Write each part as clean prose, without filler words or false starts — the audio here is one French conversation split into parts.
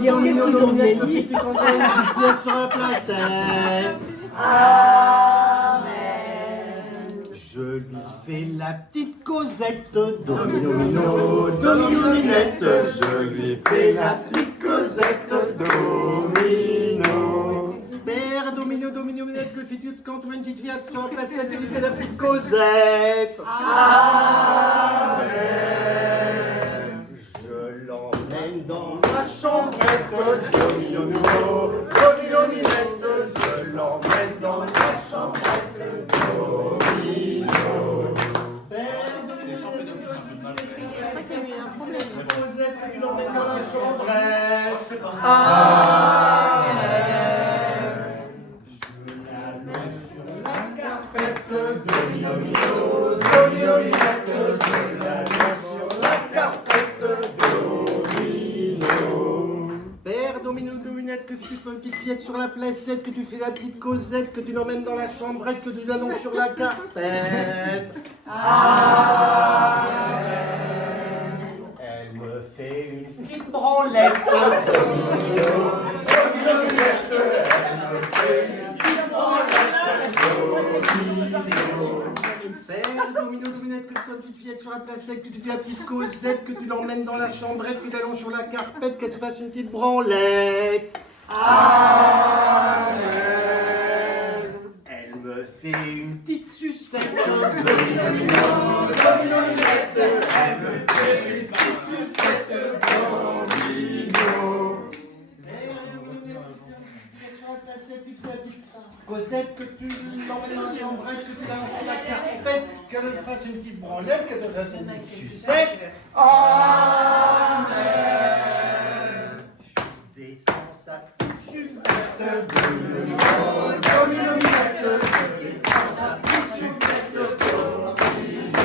Qu'est-ce qu'ils ont vieilli? Sur la placette. Je lui fais la petite Cosette, domino, mino, domino, minette. Je lui fais la petite Cosette, domino. Père, domino, domino, minette, que fais-tu quand tu vois une petite fille sur la placette? Je lui fais la petite Cosette. Amen. Je l'emmène dans ma chambrette, domino, mino, domino, minette. Je l'emmène dans ma chambrette, domino. Cosette, tu l'emmènes dans la chambrette. Je la mets sur la carpette, domino, mino, domino, minette. Je la mets sur la carpette, domino. Père, domino, dominette, que tu fais une petite fillette sur la placette, que tu fais la petite Cosette, que tu l'emmènes dans la chambrette, que tu l'allonges sur la carpette. Elle me fait une petite branlette, domino, domino, minette. Elle me fait une petite branlette, domino. Père, domino, dominette, que tu fais une petite fillette sur la placette, que tu fais la petite Cosette, que tu l'emmènes dans la chambrette, que tu l'allonges sur la carpette, que tu fasses une petite branlette. Amen. Elle me fait une petite sucette, domino, mino, domino, minette. Elle me fait une petite sucette, domino. Père, domino, sur la placette, que tu fais la petite Cosette, que tu l'emmènes dans la chambrette, que tu l'allonges sur la carpette, qu'elle te fasse une petite branlette, qu'elle te fasse une petite sucette. Amen. Je descends sa petite chupette, domino, domino, minette. Je descends sa petite chupette, domino.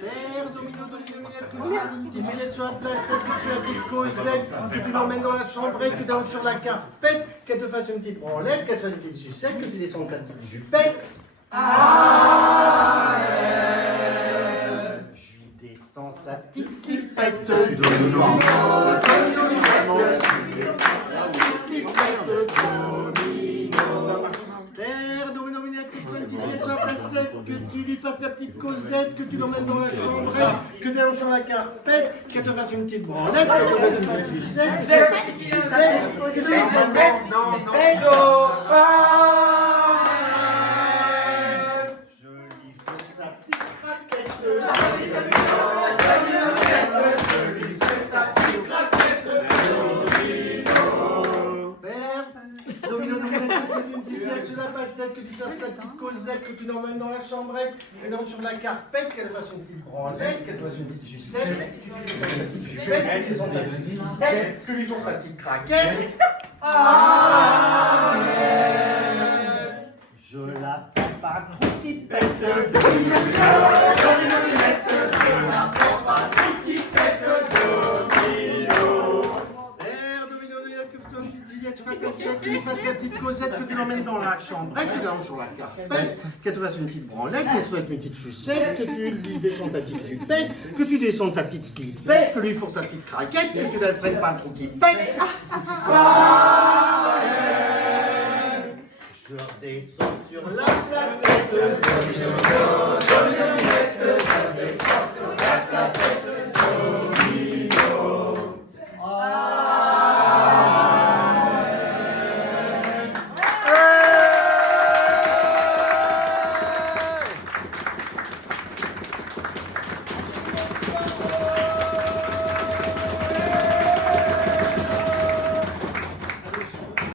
Père, domino, domino, minette, que tu fais une petite fillette sur la placette, que tu fais la petite Cosette, que tu l'emmènes dans la chambrette, que tu l'allonges sur la carpette, qu'elle te fasse une petite branlette, qu'elle te fasse une petite sucette, que tu descends ta petite jupette. Amen. Je lui descends sa petite slipette, domino, domino, minette. Je lui descends sa petite slipette, domino. Père, domino, minette, que tu fais une petite fillette sur la placette, que tu lui fasses la petite Cosette, que tu l'emmènes dans la chambrette, que tu allonges sur la carpette, qu'elle te fasse une petite branlette, qu'elle te fasse une petite sucette, que tu descends ta petite slipette. Je lui fais sa petite craquette, domino, je lui fais sa petite craquette, domino. Père, domino, domino, que tu fais une petite fillette sur la placette, que tu fasses la petite Cosette, que tu l'emmènes dans la chambrette, que tu l'emmènes sur la carpette, qu'elle fasse une petite branlette, qu'elle fasse une petite sucette, que tu lui fasses sa petite jupette, que tu descendes ta petite slipette, que lui font sa petite craquette. Amen. Je l'appelle pas Croquipette, domino, domino, minette. Je l'appelle pas Croquipette, domino. Père, domino, minette, que tu fasses une petite fillette sur la placette, que tu fasses la petite Cosette, que tu l'emmènes dans la chambrette, que tu l'emmènes sur la carpette, qu'elle te fasse une petite branlette, qu'elle soit une petite sucette, que tu lui descendes ta petite jupette, que tu descendes sa petite slipette, que lui fourre sa petite craquette, que tu la traînes pas un trou qui pète. Je redescends sur la placette, domino, domino, minette. Je redescends sur la placette,